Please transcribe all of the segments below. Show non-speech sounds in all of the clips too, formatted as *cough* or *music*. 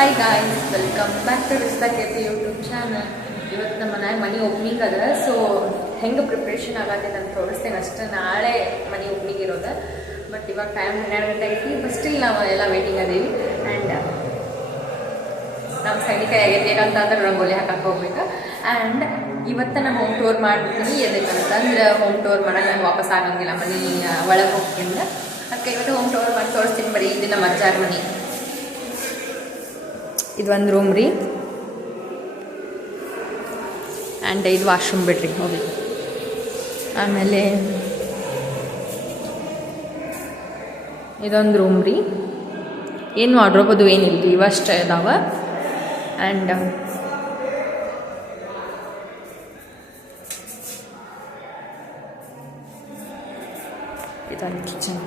Hi guys welcome back to Rista Keti YouTube channel ಇವತ್ತು ನಮ್ಮ ಮನ್ಯಾಗ ಮನಿ ಓಪನಿಂಗ್ ಅದ ಸೊ ಹೆಂಗೆ ಪ್ರಿಪ್ರೇಷನ್ ಆಗತ್ತೆ ನಾನು ತೋರಿಸ್ತೇನೆ ಅಷ್ಟೇ. ನಾಳೆ ಮನಿ ಓಪನಿಂಗ್ ಇರೋದು ಬಟ್ ಇವಾಗ ಟೈಮ್ ಹನ್ನೆರಡು ಗಂಟೆ ಐತಿ ಬಟ್ ಸ್ಟಿಲ್ ನಾವು ಎಲ್ಲ ವೇಟಿಂಗ್ ಅದೀವಿ. ಆ್ಯಂಡ್ ನಮ್ಮ ಸೈನಿಕ ಆಗೈತಿ ಯಾಕಂತಂದ್ರೆ ರಂಗೋಲಿ ಹಾಕಕ್ಕೆ ಹೋಗ್ಬೇಕು. ಆ್ಯಂಡ್ ಇವತ್ತು ನಾನು ಹೋಮ್ ಟೂರ್ ಮಾಡ್ತೀನಿ ಎದಕ್ಕಂತಂದ್ರೆ ಹೋಮ್ ಟೂರ್ ಮಾಡೋಕೆ ನಂಗೆ ವಾಪಸ್ ಆಗಂಗಿಲ್ಲ ಮನೆ, ಒಳಗೆ ಹೋಗ್ತಿಂದ. ಅದಕ್ಕೆ ಇವತ್ತು ಹೋಮ್ ಟೂರ್ ಮಾಡಿ ತೋರಿಸ್ತೀನಿ. ಬರೀ ಇದು ನಮ್ಮ ಅಜ್ಜಾರ ಮನೆ. ಇದು ಒಂದು ರೂಮ್ ರೀ. ಆ್ಯಂಡ್ ಇದು ವಾಶ್ರೂಮ್ ಬಿಡ್ರಿ ಹೋಗಿ ಆಮೇಲೆ ಇದೊಂದು ರೂಮ್ ರೀ. ಏನು ವಾಡ್ರೋಬ್ ಅದು ಏನಿಲ್ಲ ರೀ ಇವಷ್ಟು ಇದಾವ ಆ್ಯಂಡ್ ಇದೊಂದು ಕಿಚನ್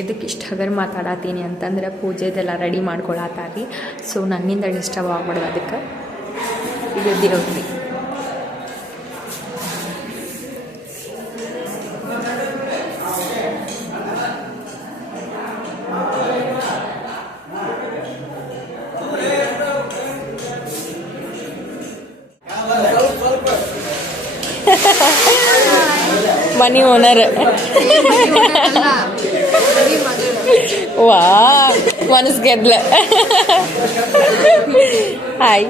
ಇದಕ್ಕೆ ಇಷ್ಟ ಹಗರ್ ಮಾತಾಡತ್ತೀನಿ ಅಂತಂದ್ರೆ ಪೂಜೆದೆಲ್ಲ ರೆಡಿ ಮಾಡ್ಕೊಳತ್ತಾರಿ. ಸೊ ನನ್ನಿಂದ ಡಿಸ್ಟರ್ಬ್ ಆಗ್ಬಾರ್ದು ಅದಕ್ಕೆ ಇದು ದೇವ್ರಿ ಮನಿ ಓನರ್ ವಾ ಮನಸ್ಗೆದ್ಲ hi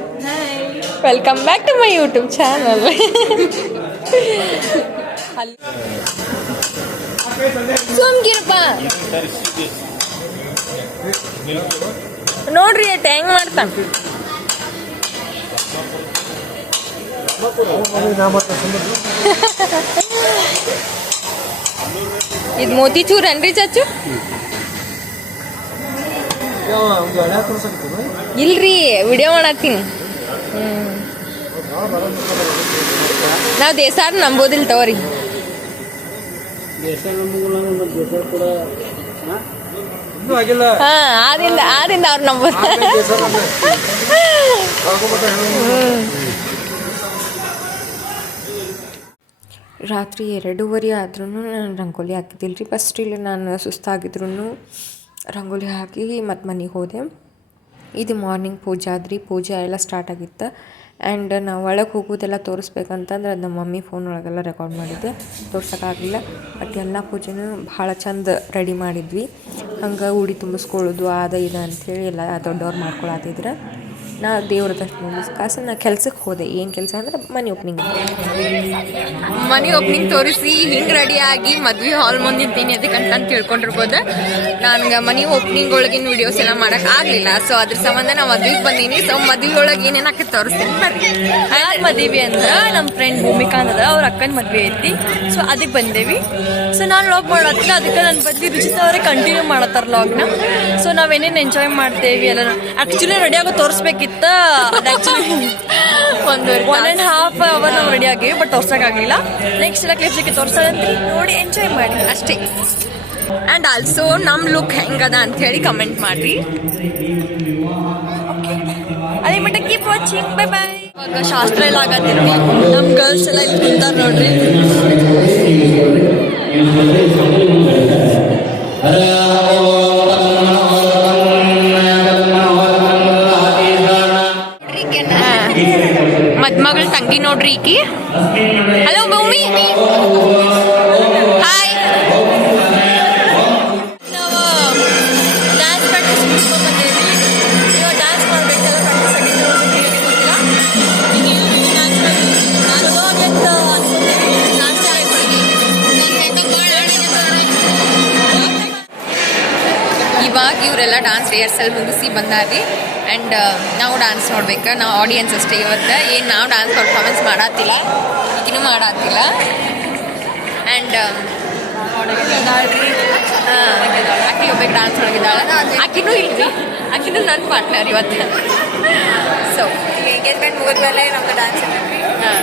welcome back to my YouTube channel ಸುಮ್ಗಿರಪ್ಪ ನೋಡ್ರಿ ಅಟ್ ಹೆಂಗ್ ಮಾಡ್ತಾನ? ಇದು ಮೋತಿಚೂರ್ ಅನ್ರಿ ಚಾಚು? ಇಲ್ರಿ ವಿಡಿಯೋ ಮಾಡತ್ತೀನಿ. ನಾವು ದೇಸಾರ್ ನಂಬೋದಿಲ್ಲ ತಗೋರಿ. ಹಾ? ಆದಿಂದ ಆದಿಂದ ಅವ್ರು ನಂಬೋದು. ರಾತ್ರಿ ಎರಡೂವರೆ ಆದ್ರೂ ನಾನು ರಂಗೋಲಿ ಹಾಕಿದ್ದಿಲ್ಲ ರೀ ಫಸ್ಟ್ ಇಲ್ಲಿ ನಾನು ಸುಸ್ತಾಗಿದ್ರು ರಂಗೋಲಿ ಹಾಕಿ ಮತ್ತು ಮನೆಗೆ ಹೋದೆ. ಇದು ಮಾರ್ನಿಂಗ್ ಪೂಜೆ ಆದ್ರಿ. ಪೂಜೆ ಎಲ್ಲ ಸ್ಟಾರ್ಟ್ ಆಗಿತ್ತು. ಆ್ಯಂಡ್ ನಾವು ಒಳಗೆ ಹೋಗೋದೆಲ್ಲ ತೋರಿಸ್ಬೇಕಂತಂದ್ರೆ ಅದು ನಮ್ಮ ಮಮ್ಮಿ ಫೋನ್ ಒಳಗೆಲ್ಲ ರೆಕಾರ್ಡ್ ಮಾಡಿದ್ದೆ. ತೋರ್ಸೋಕ್ಕಾಗಲಿಲ್ಲ. ಬಟ್ ಎಲ್ಲ ಪೂಜೆನೂ ಭಾಳ ಚಂದ ರೆಡಿ ಮಾಡಿದ್ವಿ. ಹಂಗೆ ಉಡಿ ತುಂಬಿಸ್ಕೊಳ್ಳೋದು, ಅದ ಇದು ಅಂಥೇಳಿ ಎಲ್ಲ ದೊಡ್ಡವ್ರು ಮಾಡ್ಕೊಳತ್ತಿದ್ರು ನಾ ದೇವ್ರ ದರ್ಶನ ಮುಗಿಸ್ಕಾಸ ನಾ ಕೆಲ್ಸಕ್ಕೆ ಹೋದೆ. ಏನು ಕೆಲಸ ಅಂದ್ರೆ ಮನಿ ಓಪನಿಂಗ್ ಮನಿ ಓಪನಿಂಗ್ ತೋರಿಸಿ ಹಿಂಗೆ ರೆಡಿ ಆಗಿ ಮದ್ವೆ ಹಾಲ್ ಮುಂದೆ ನಿಂತೀನಿ ಅದಕ್ಕಂತ ಅಂತ ತಿಳ್ಕೊಂಡಿರ್ಬೋದು. ನನ್ಗೆ ಮನಿ ಓಪನಿಂಗ್ ಒಳಗಿನ ವಿಡಿಯೋಸ್ ಎಲ್ಲ ಮಾಡಕ್ ಆಗ್ಲಿಲ್ಲ. ಸೊ ಅದ್ರ ಸಂಬಂಧ ನಾ ಮದ್ವೆಗೆ ಬಂದೀನಿ. ಸೊ ಮದ್ವೆ ಒಳಗೆ ಏನೇನು ಹಾಕಿ ತೋರಿಸ್ತೀನಿ. ಬರ್ರಿ. ಮದುವೆ ಅಂದ್ರ? ನಮ್ಮ ಫ್ರೆಂಡ್ ಭೂಮಿಕಾ ಅನ್ನದ. ಅವ್ರ ಅಕ್ಕನ ಮದ್ವೆ ಐತಿ. ಸೊ ಅದಕ್ಕೆ ಬಂದೇವಿ. ಸೊ ನಾನು ಲಾಗ್ ಮಾಡತ್ತ ಅದಕ್ಕೆ ನನ್ನ ಬದ್ವಿ ರುಚಿತ ಅವರೇ ಕಂಟಿನ್ಯೂ ಮಾಡತ್ತಾರ ಲಾಗ್ನ ಸೊ ನಾವೇನೇನು ಎಂಜಾಯ್ ಮಾಡ್ತೇವಿ ಎಲ್ಲ ಆ್ಯಕ್ಚುಲಿ ರೆಡಿ ಆಗೋ ಅದು ಆಕ್ಚುಲಿ *laughs* ಒಂದು ಒನ್ ಆ್ಯಂಡ್ ಹಾಫ್ ಅವರ್ ನಾವು ರೆಡಿ ಆಗಿವಿ ಬಟ್ ತೋರ್ಸಕ್ಕಾಗಲಿಲ್ಲ ನೆಕ್ಸ್ಟ್ ಎಲ್ಲ ಕ್ಲಿಪ್ಸಿಗೆ ತೋರ್ಸೋದಂತ್ರಿ ನೋಡಿ ಎಂಜಾಯ್ ಮಾಡಿ. ಅಷ್ಟೇ. ಆ್ಯಂಡ್ ಆಲ್ಸೋ ನಮ್ಮ ಲುಕ್ ಹೆಂಗದ ಅಂತ ಹೇಳಿ ಕಮೆಂಟ್ ಮಾಡಿರಿ ಅದೇ ಮಟ್ಟ ಕೀಪ್ ವಾಚಿಂಗ್ ಬೈ ಬೈ ಇವಾಗ ಶಾಸ್ತ್ರ ಎಲ್ಲ ಆಗತ್ತಿರ್ತಿ ನಮ್ಮ ಗರ್ಲ್ಸ್ ಎಲ್ಲ ಇಲ್ಲಿ ಕುಂತಾರ ನೋಡ್ರಿ. ಮದ್ಮಗಳ ತಂಗಿ ನೋಡ್ರಿ ಈಕಿ. ಹಲೋ ಭೂಮಿ. ಇವಾಗ ಇವರೆಲ್ಲ ಡಾನ್ಸ್ ರಿಹರ್ಸಲ್ ಮುಗಿಸಿ ಬಂದಾರಿ ಆ್ಯಂಡ್ ನಾವು ಡಾನ್ಸ್ ನೋಡ್ಬೇಕು. ನಾವು ಆಡಿಯನ್ಸ್ ಅಷ್ಟೇ ಇವತ್ತು. ಏನು ನಾವು ಡಾನ್ಸ್ ಪರ್ಫಾರ್ಮೆನ್ಸ್ ಮಾಡತ್ತಿಲ್ಲ ಈಗಿನ ಮಾಡತ್ತಿಲ್ಲ ಆ್ಯಂಡ್ ಆಕಿ ಒಬ್ಬಕ್ಕೆ ಡಾನ್ಸ್ ಒಳಗಿದ್ದಾಳೆ. ಆಕಿನೂ ಇಲ್ರಿ ಆಕಿನೂ ನನ್ನ ಪಾರ್ಟ್ನರ್ ಇವತ್ತು. ಸೊ ಎಂಗೇಜ್ಮೆಂಟ್ ಮುಗಿದ್ಮೇಲೆ ಮೇಲೆ ಡ್ಯಾನ್ಸ್ ಹಾಂ.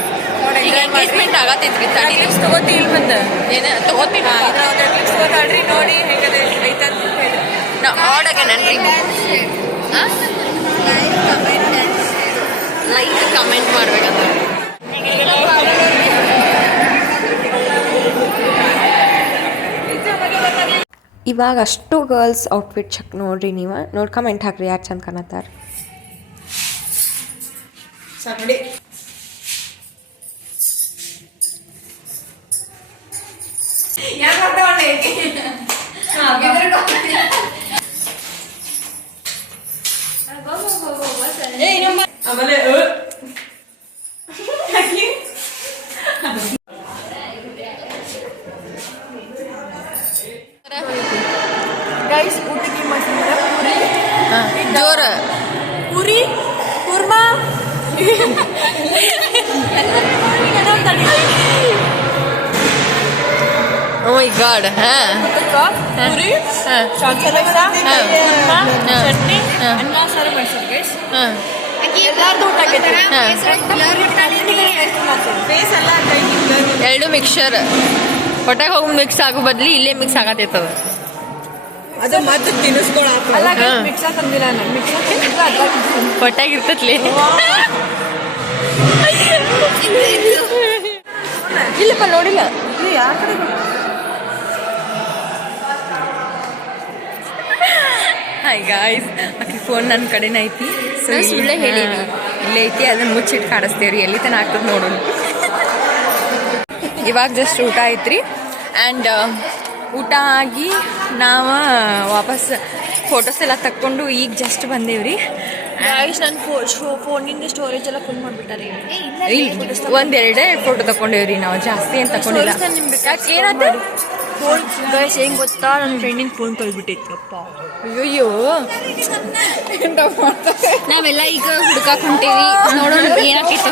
ಎಂಗೇಜ್ಮೆಂಟ್ ಆಗತ್ತೈತ್ರಿ ತಡಿ. ಕ್ಲಿಪ್ಸ್ ತಗೋತಿ ಇಲ್ಲ ಬಂದು ಏನು ತಗೋತೀನಿ? ಲಿಪ್ಸ್ ಕ್ಲಿಪ್ಸ್ ತಗೋತಾಳ್ರಿ. ನೋಡಿ ಹೆಂಗದೆ ಐತಂತ ಹೇಳಿ ನಾ ಆಡಗೆ ನನ್ರಿ ಲೈಕ್ ಕಮೆಂಟ್ ಮಾಡ್ಬೇಕಂತ ಇವಾಗ ಅಷ್ಟು ಗರ್ಲ್ಸ್ ಔಟ್ಫಿಟ್ ಚೆಕ್ ನೋಡ್ರಿ ನೀವು. ನೋಡಿ ಕಮೆಂಟ್ ಹಾಕ್ರಿ ಯಾರು ಚಂದ ಕಾಣತ್ತಾರ. हाँ, ज़ोर। पूरी कुरमा। Oh my god, हाँ। हाँ, पूरी, चटनी ಅನ್ನ ಸಾರು ಸರ್ ಗೈಸ್ ಎಲ್ಲಾರ್ದು ಊಟ ಆಗೈತೆ ಎರಡು ಮಿಕ್ಸರ್ ಹೊಟ್ಟೆಗೆ ಹೋಗಿ ಮಿಕ್ಸ್ ಆಗೋ ಬದ್ಲಿ ಇಲ್ಲೇ ಮಿಕ್ಸ್ ಆಗತ್ತೈತದ ಅದು ಮತ್ತೆ ತಿನ್ನಿಸ್ಕೊಳ ಹೊಟ್ಟೆಗೆ ಇರ್ತೈತ್ಲಿ. ಇಲ್ಲಪ್ಪ ನೋಡಿಲ್ಲ. ಯಾರ ಕಡೆ ಹಾಯ್ ಗಾಯ್ಸ್ ಆಕೆ ಫೋನ್ ನನ್ನ ಕಡೆನ ಐತಿ. ಸೊ ಸುಳ್ಳೆ ಹೇಳಿ ಇಲ್ಲೇ ಐತಿ ಅದನ್ನ ಮುಚ್ಚಿಟ್ಟು ಕಾಡಿಸ್ತೇವ್ರಿ. ಎಲ್ಲಿ ತನಕ ಆಗ್ತದೆ ನೋಡೋಣ. *laughs* ಇವಾಗ ಜಸ್ಟ್ ಊಟ ಐತ್ರಿ. ಆ್ಯಂಡ್ ಊಟ ಆಗಿ ನಾವು ವಾಪಸ್ ಫೋಟೋಸ್ ಎಲ್ಲ ತಕ್ಕೊಂಡು ಈಗ ಜಸ್ಟ್ ಬಂದೇವ್ರಿ. ಗಾಯ್ಸ್ ನನ್ನ ಫೋನಿಂದ ಸ್ಟೋರೇಜ್ ಎಲ್ಲ ಫುಲ್ ಮಾಡ್ಬಿಟ್ಟಾರೆ. ಇಲ್ಲಿ ಒಂದೆರಡೇ ಫೋಟೋ ತಕೊಂಡೇವ್ರಿ ನಾವು. ಜಾಸ್ತಿ ಏನು ಏನಾಯ್ತು ಫೋನ್ ಗೈಸ್ ಹೆಂಗ್ ಗೊತ್ತಾ? ನನ್ನ ಫ್ರೆಂಡಿನ ಫೋನ್ ಕಳ್ಬಿಟ್ಟೈತಿ ಅಪ್ಪ ಅಯ್ಯೋ ನಾವೆಲ್ಲ ಈಗ ಹುಡುಕಾಕ್ ಹೊಂಟೇವಿ. ನೋಡೋಣ ಏನಾಕೈತೆ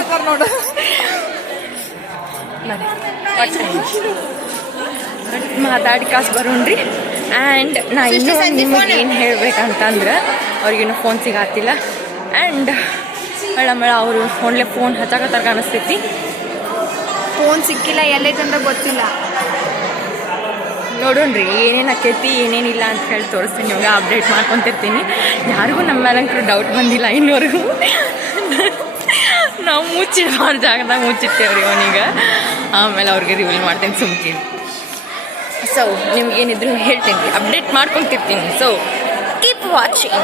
ಮಾತಾಡಿ ಕಾಸು ಬರೋಣ್ರಿ. ಆ್ಯಂಡ್ ನಾ ಇನ್ನೂ ನಿಮಗೆ ಏನು ಹೇಳ್ಬೇಕಂತಂದ್ರೆ ಅವ್ರಿಗೇನು ಫೋನ್ ಸಿಗಾತಿಲ್ಲ. ಆ್ಯಂಡ್ ಮಳ ಮಳ ಅವರು ಫೋನ್ಲೆ ಫೋನ್ ಹಚ್ಚಾಕತ್ತಾರ ಕಾಣಿಸ್ತೈತಿ. ಫೋನ್ ಸಿಕ್ಕಿಲ್ಲ ಎಲ್ಲೈತಂದ್ರೆ ಗೊತ್ತಿಲ್ಲ. ನೋಡೋಣ್ರಿ ಏನೇನು ಆಕೈತಿ, ಏನೇನಿಲ್ಲ ಅಂತ ಹೇಳಿ ತೋರಿಸ್ತೀನಿ ಇವಾಗ ಅಪ್ಡೇಟ್ ಮಾಡ್ಕೊತಿರ್ತೀನಿ. ಯಾರಿಗೂ ನಮ್ಮ ಮೇಲಂಕರು ಡೌಟ್ ಬಂದಿಲ್ಲ ಇನ್ನೂವರೆಗೂ. ನಾವು ಮುಚ್ಚಿಡಬಾರ್ದು ಜಾಗದಾಗ ಮುಚ್ಚಿಟ್ಟೇವ್ರಿ ಅವನಿಗೆ. ಆಮೇಲೆ ಅವ್ರಿಗೆ ರಿವೀಲ್ ಮಾಡ್ತೀನಿ, ಸುಮ್ಕಿ. ಸೊ ನಿಮ್ಗೆ ಏನಿದ್ರು ಹೇಳ್ತೀನಿ ಅಪ್ಡೇಟ್ ಮಾಡ್ಕೊತಿರ್ತೀನಿ. ಸೊ ಕೀಪ್ ವಾಚಿಂಗ್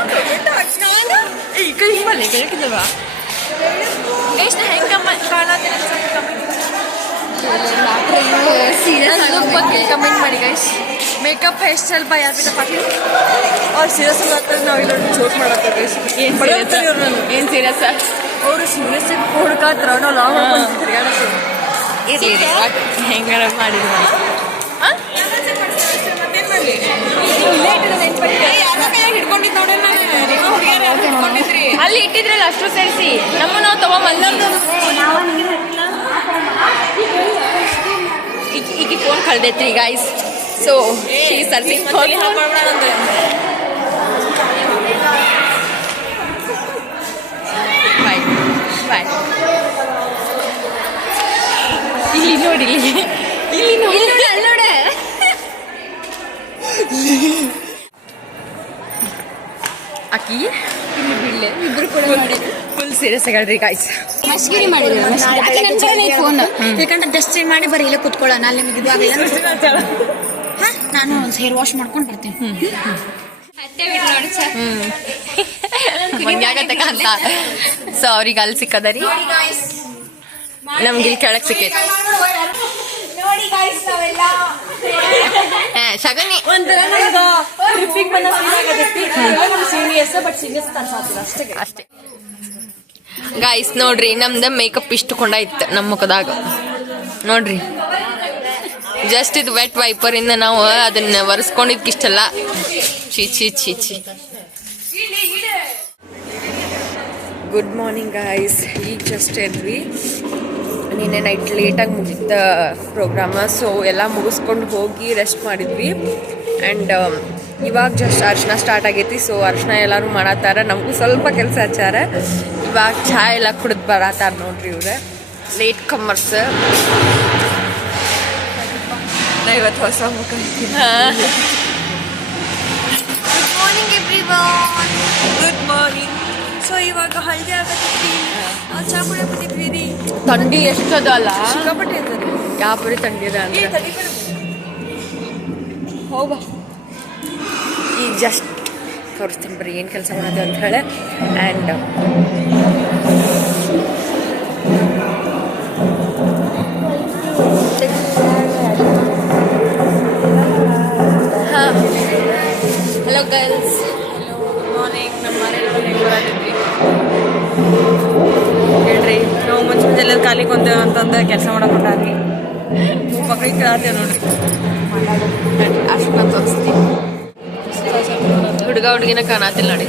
ಹೆಂಗಮ್ಮ ಕೈ ಕಾಣತ್ತೀನಿ ಕಮೆಂಟ್ ಮಾಡಿ guys makeup hair style by ಯಾರು ಅವ್ರು ಸೀರಿಯಸ್ ಆಗ್ತಾರೆ ನಾವು ಜೋಕ್ ಮಾಡತ್ತಾರೆ ಗೈಸ್ ಏನು ಸೀರಿಯಸ್ ಏನು ಸೀರಿಯಸ್ ಅವರು ಸೀರಿಯಸ್ ಹುಡುಕಾತ್ರ ನಾವು ಲಾಂಗ್ ಮಾಡ್ಕೊಂಡು ಹೆಂಗಾರ ಮಾಡಿದ್ರು ಅಲ್ಲಿ ಇಟ್ಟಿದ್ರಲ್ಲ ಅಷ್ಟು ಸೇರಿಸಿ. ನಮ್ಮ ನಾವು ತಗೊಂಬಂದು ಈಗ phone ಕಳ್ದೈತ್ರಿ guys so she searching for bye bye ಇಲ್ಲಿ ನೋಡಿ. ಇಲ್ಲಿ ನೋಡಿ. ಅಲ್ಲೋಡೆ ಆಕಿ ಇಲ್ಲಿ ಬಿಡ್ಲೆ. ಇಬ್ರು ಕೂಡ ಫುಲ್ ಸೀರಿಯಸ್ ಆಗಿ ಗಾಯ್ಸ್ ಮಸ್ಕಿರಿ ಮಾಡಿದ್ರು ಫೋನ್ ಯಾಕಂದ್ರೆ ಡಸ್ಟ್ ಮಾಡಿ ಬರೀ ಇಲ್ಲೇ ಕುತ್ಕೊಳ್ಳೋಣ ಅಲ್ಲಿ ನಿಮಗೆ ಇದು ಆಗಿಲ್ಲ ಹಾ ನಾನು ಹೇರ್ ವಾಶ್ ಮಾಡ್ಕೊಂಡು ಬರ್ತೀನಿ. ಅಂತ ಸೊ. *laughs* ಅವ್ರಿಗೆ ಅಲ್ಲಿ ಸಿಕ್ಕದರಿ ನಮ್ಗೆ ಇಲ್ಲಿ ಕೆಳಗೆ ಸಿಕ್ಕೈತಿ. ಹಾ ಶಗನಿ. ಅಷ್ಟೇ. ಗಾಯ್ಸ್ ನೋಡ್ರಿ, ನಮ್ದು ಮೇಕಪ್ ಇಷ್ಟು ಕೊಂಡಾಯ್ತು ನಮ್ಮ ಮುಖದಾಗ. ನೋಡ್ರಿ. ಜಸ್ಟ್ ಇದು ವೆಟ್ ಇಂದ ನಾವು ಅದನ್ನ ಒರೆಸ್ಕೊಂಡಿದ್ಕೆ ಇಷ್ಟಲ್ಲ. ಚಿ ಚಿ ಚಿ ಚಿ ಗುಡ್ ಮಾರ್ನಿಂಗ್ ಗಾಯ್ಸ್ ಈಗ ಜಸ್ಟ್ ಎದ್ವಿ. ನಿನ್ನೆ ನೈಟ್ ಲೇಟಾಗಿ ಮುಗಿದ ಪ್ರೋಗ್ರಾಮ ಸೊ ಎಲ್ಲ ಮುಗಿಸ್ಕೊಂಡು ಹೋಗಿ ರೆಸ್ಟ್ ಮಾಡಿದ್ವಿ. ಆ್ಯಂಡ್ ಇವಾಗ ಜಸ್ಟ್ ಅರ್ಶನ ಸ್ಟಾರ್ಟ್ ಆಗೈತಿ ಸೊ ಅರ್ಶನ ಎಲ್ಲರೂ ಮಾಡತ್ತಾರ. ನಮಗೂ ಸ್ವಲ್ಪ ಕೆಲಸ ಹಚ್ಚಾರ ಇವಾಗ ಚಹಾ ಎಲ್ಲ ಕುಡಿದು ಬರತ್ತಾರ ನೋಡ್ರಿ ಇವ್ರೆ. ಲೇಟ್ ಕಮ್ಮರ್ಸ್ ಇವತ್ತು ಹೊಸ ಮುಖ morning everyone good morning so ಇವಾಗ ಹಳದಿ ಆಗತ್ತೈತಿ ಚಹಾ ಚಾ ಕುಡಿಯೋ ಬಂದಿದ್ವಿ ರೀ ಥಂಡಿ ಎಷ್ಟದ ಅಲ್ಲ. ಸಿಕ್ಕಾಪಟ್ಟೆ ಯಾವ ಪರಿ ಥಂಡಿ ಅದ ಏ ಈಗ ಜಸ್ಟ್ ತೋರಿಸ್ತೀನಿ ಬರೀ ಏನು ಕೆಲಸ ಮಾಡೋದು ಅಂತ ಹೇಳಿ. ಆ್ಯಂಡ್ ಹಾಂ. ಹಲೋ ಗರ್ಲ್ಸ್ ಗುಡ್ ಮಾರ್ನಿಂಗ್ ನಮ್ಮ ಮನೇಲಿ ಹೇಳ್ರಿ ನಾವು ಮುಂಚೆ ಮುಂಚೆ ಖಾಲಿ ಕೊಂತೇವೆ ಅಂತಂದು ಕೆಲಸ ಮಾಡಕ್ ಹೊಂಟಾರಿ ಮಕ್ಳಿಗೆ ಕೇಳತ್ತೇವೆ ನೋಡ್ರಿ? ಅಷ್ಟು ತೋರಿಸ್ತೀನಿ. ಹುಡುಗ ಹುಡುಗಿನ ಕಾಣತಿಲ್ಲ ನೋಡಿ.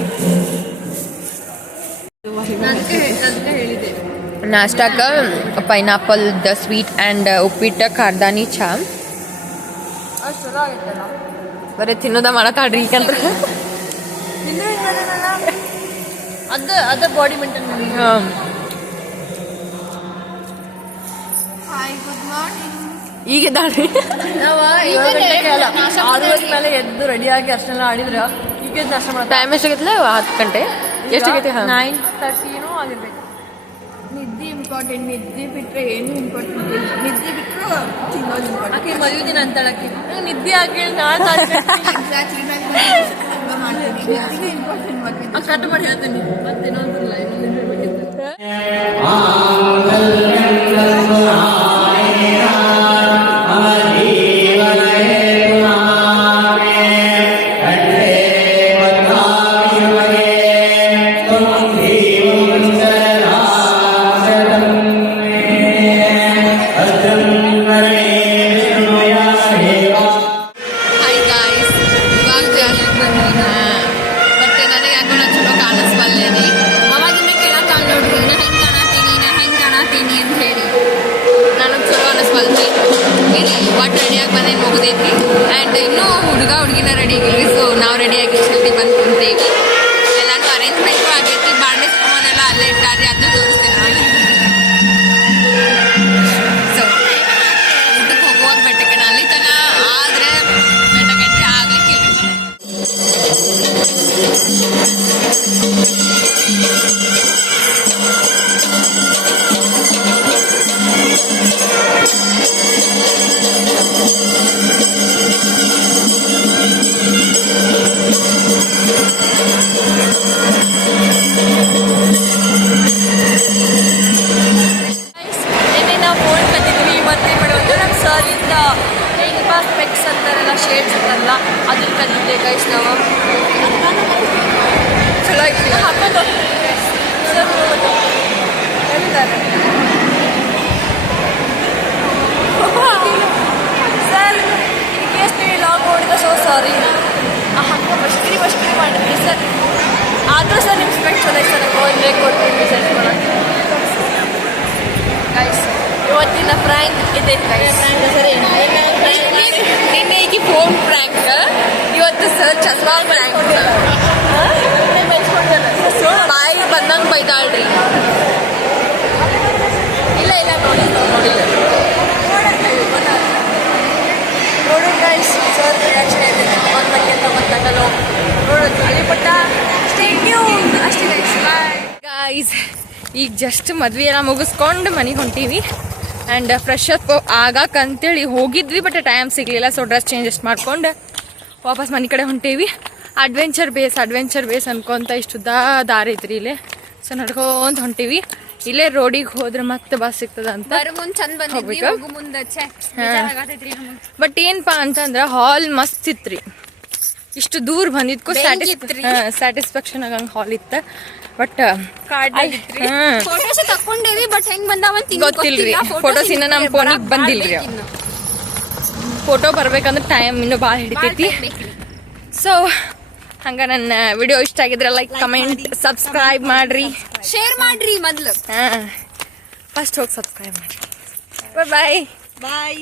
ನಾಷ್ಟಾಕ ಪೈನಾಪಲ್ ದ ಸ್ವೀಟ್ ಆ್ಯಂಡ್ ಉಪ್ಪಿಟ್ಟ ಕಾರ್ದಾನಿ ಚಾ. ಬರೀ ತಿನ್ನೋದ ಮಾಡತ್ತಾಡ್ರಿ ಈಗಂದ್ರೆ ಅದ ಅದ ಬಾಡಿ ಮೇಂಟೈನ್ ಮಾಡಿ. ಹಾಂ. ಈಗ ಎದ್ದು ನಾವು ಏಳು ಗಂಟೆಗೆ ಅಲ್ಲ. ಆರು ಮೇಲೆ ಎದ್ದು ರೆಡಿಯಾಗಿ ಅಷ್ಟೆಲ್ಲ ಆಡಿದ್ರೆ ನಾಷ್ಟ ಟೈಮ್ ಎಷ್ಟಾಗೈತಿಲ್ಲ ಹತ್ತು ಗಂಟೆ. ಎಷ್ಟಾಗೈತಿ ನೈನ್ ತರ್ಟಿನೂ ಆಗಿರ್ಬೇಕು. ನಿದ್ದೆ ಇಂಪಾರ್ಟೆಂಟ್ ನಿದ್ದೆ ಬಿಟ್ಟರೆ ಏನು ಇಂಪಾರ್ಟೆಂಟ್ ನಿದ್ದೆ ಬಿಟ್ಟರು ತಿನ್ನೋದು ಇಂಪಾರ್ಟೆಂಟ್ ಆಕೆ ಮದುವೆ ದಿನ ಅಂತಾಳಕ್ಕೆ ನಿದ್ದೆ ಆಗಿ ಮಾಡ್ತೀನಿ ಕಟ್ ಮಾಡಿ ಹೇಳ್ತೀನಿ. ಮತ್ತೆ ಇನ್ನೊಂದು ನನಗೆ ಬಂದ್ವಿ ಇಲ್ಲಿ ಒಟ್ಟು ರೆಡಿಯಾಗಿ ಬಂದೇನು ಮುಗಿದೈತಿ. ಆ್ಯಂಡ್ ಇನ್ನೂ ಹುಡುಗ, ಹುಡುಗಿನ ರೆಡಿ ಆಗಿದ್ವಿ ಸೊ ನಾವು ರೆಡಿಯಾಗಿ ಜಲ್ದಿ ಬಂದು ಕುಂತೇವಿ. ಎಲ್ಲಾನು ಅರೇಂಜ್ಮೆಂಟು ಆಗೈತಿ, ಬಾಂಡೆ ಸಾಮಾನೆಲ್ಲ ಅಲ್ಲೇ ಇಟ್ಟಾರಿ, ಅದನ್ನು ತೋರಿಸ್ತೀನಿ ನಾನು ಪಾಸ್ ಸ್ಪೆಕ್ಸ್ ಅಂತಾರಲ್ಲ ಶೇಡ್ಸ್ ಅಂತಾರಲ್ಲ ಅದನ್ನ ಕಲಿತೆ ಗೈಸ್ ನಾವು. ಚಲೋ ಐತಿ ಹಾಕೋದು. ಹೇಳ್ತಾರೆ. ಸರ್ ನೀವು ಲಾಗ್ ನೋಡಿದ ಸೊ ಸಾರಿ ಹಂಗೆ ಬಸ್ಟ್ರಿ ಬಸ್ಟ್ರಿ ಮಾಡಿದ್ರಿ ಸರ್ ಆದರೂ ಸರ್ ನಿಮ್ಮ ಸ್ಪೆಕ್ಟ್ ಚಲೋ ಐತೆ ಸರ್ ಕೊಡ್ತೀನಿ ಮೆಸೇಜ್ ಮಾಡೋಕ್ಕೆ ಗೈಸ್ ಇವತ್ತಿನ ಫ್ರ್ಯಾಂಕ್ ಇದೆ ನಿನ್ನೆ ಈಗ ಫೋನ್ ಪ್ರ್ಯಾಂಕ್ ಇವತ್ತು ಸರ್ ಚಸ್ಮಾ ಪ್ರ್ಯಾಂಕ್ ಬಾಯಿ ಬಂದಂಗೆ ಬೈದಾಳ್ರಿ ಇಲ್ಲ ಇಲ್ಲ, ನೋಡಿ ನೋಡಿಲ್ಲ ಗಾಯ್ಸ್ ಈಗ ಜಸ್ಟ್ ಮದ್ವೆ ಎಲ್ಲ ಮುಗಿಸ್ಕೊಂಡು ಮನೆಗೆ ಹೊಂಟೀವಿ. ಆ್ಯಂಡ್ ಫ್ರೆಶ್ ಅಪ್ ಆಗಾಕಂತೇಳಿ ಹೋಗಿದ್ವಿ ಬಟ್ ಟೈಮ್ ಸಿಗಲಿಲ್ಲ ಸೊ ಡ್ರೆಸ್ ಚೇಂಜಸ್ ಮಾಡ್ಕೊಂಡು ವಾಪಸ್ ಮನೆ ಕಡೆ ಹೊಂಟೀವಿ. ಅಡ್ವೆಂಚರ್ ಬೇಸ್ ಅಡ್ವೆಂಚರ್ ಬೇಸ್ ಅನ್ಕೊಂತ ಇಷ್ಟು ದಾರಿ ಐತ್ರಿ ಇಲ್ಲೇ. ಸೊ ನಡ್ಕೊಂತ ಹೊಂಟೀವಿ. ಇಲ್ಲೇ ರೋಡಿಗೆ ಹೋದ್ರೆ ಮತ್ತೆ ಬಸ್ ಸಿಗ್ತದ ಅಂತ ಬಟ್ ಏನಪ್ಪಾ ಅಂತಂದ್ರೆ ಹಾಲ್ ಮಸ್ತ್ ಇತ್ರಿ. ಇಷ್ಟು ದೂರ ಬಂದಿದ್ಕು. ಸ್ಯಾಟಿಸ್ಫ್ಯಾಕ್ಷನ್ ಆಗಂಗೆ ಹಾಲ್ ಇತ್ತು. ಬಟ್ ಫೋಟೋಸ್ ತಕ್ಕೊಂಡೇವಿ ಬಟ್ ಹೆಂಗ್ ಬಂದಾವಂತ ಗೊತ್ತಿಲ್ರಿ. ಫೋಟೋಸ್ ಇನ್ನ ನಮ್ ಫೋನಿಗೆ ಬಂದಿಲ್ರಿ. ಫೋಟೋ ಬರ್ಬೇಕಂದ್ರೆ ಟೈಮ್ ಇನ್ನೂ ಭಾಳ ಹಿಡಿತೈತಿ. ಸೊ ಹಂಗ ನನ್ನ ವಿಡಿಯೋ ಇಷ್ಟ ಆಗಿದ್ರೆ ಲೈಕ್ ಕಮೆಂಟ್ ಸಬ್ಸ್ಕ್ರೈಬ್ ಮಾಡ್ರಿ. ಶೇರ್ ಮಾಡ್ರಿ ಮೊದ್ಲು. ಫಸ್ಟ್ ಹೋಗಿ ಸಬ್ಸ್ಕ್ರೈಬ್ ಮಾಡ್ರಿ. ಬಾಯ್ ಬಾಯ್